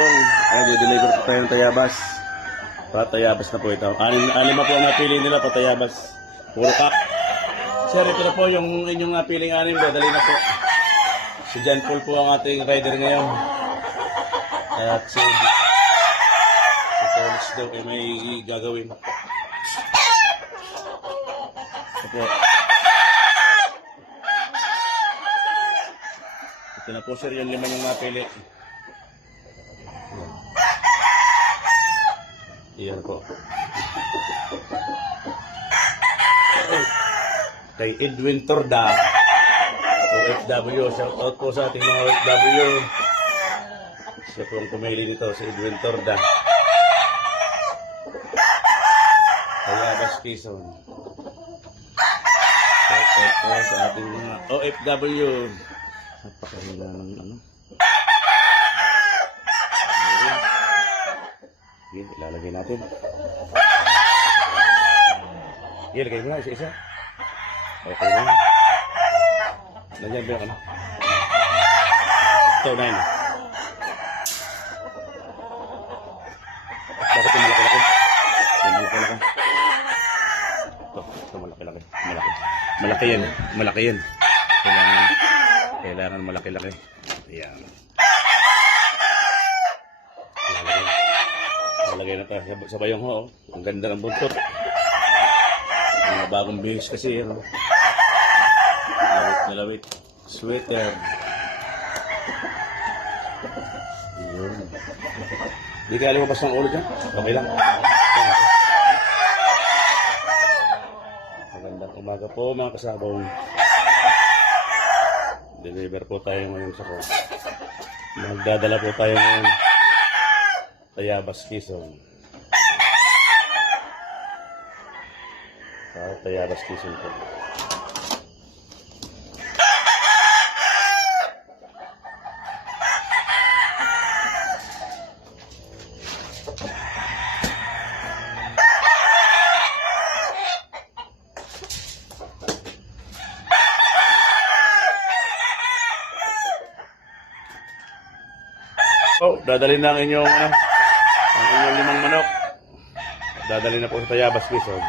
kasabong. Deliver po tayo ng tayabas. Patayabas na po ito. Anim na po ang napili nila, patayabas. Puro kak. Sir, ito na po yung inyong napiling anim. Dali na po. Si John Paul po ang ating rider ngayon. At si Tolis daw ay may gagawin. Ito. Ito na po sir, yung 5 yung napili. Iyan po. Kay Edwin Torda, OFW. Shout out po sa ating mga OFW. Siya po ang pumili nito, si Edwin Torda. Tayabas Quezon. Shout out po sa ating mga OFW. Napakahila ng ano. Yan, ilalagay natin. Yan, lagay mo na isa-isa. Okay na. Nandiyan ba yung ano? Ito na yun. Bakit yung malaki-laki? Yung malaki-laki. Ito malaki-laki. Malaki yan. Malaki yan. Kailangan malaki-laki. Ayan. Lalagay na tayo sa bayong ho. Ang ganda ng buntot. Mga bagong bihis kasi. Lawit na lawit. Sweater. Yun. Hindi kaya lumabas ng ulo dyan. Okay lang. Magandang umaga po mga kasabong. Deliver po tayo ngayon sa ko. Magdadala po tayo ngayon. Tayabas Quezon. Tayabas Quezon po. Oh, dadalhin na ang inyong ang inyong 5 manok. Dadalhin na po sa Tayabas Quezon.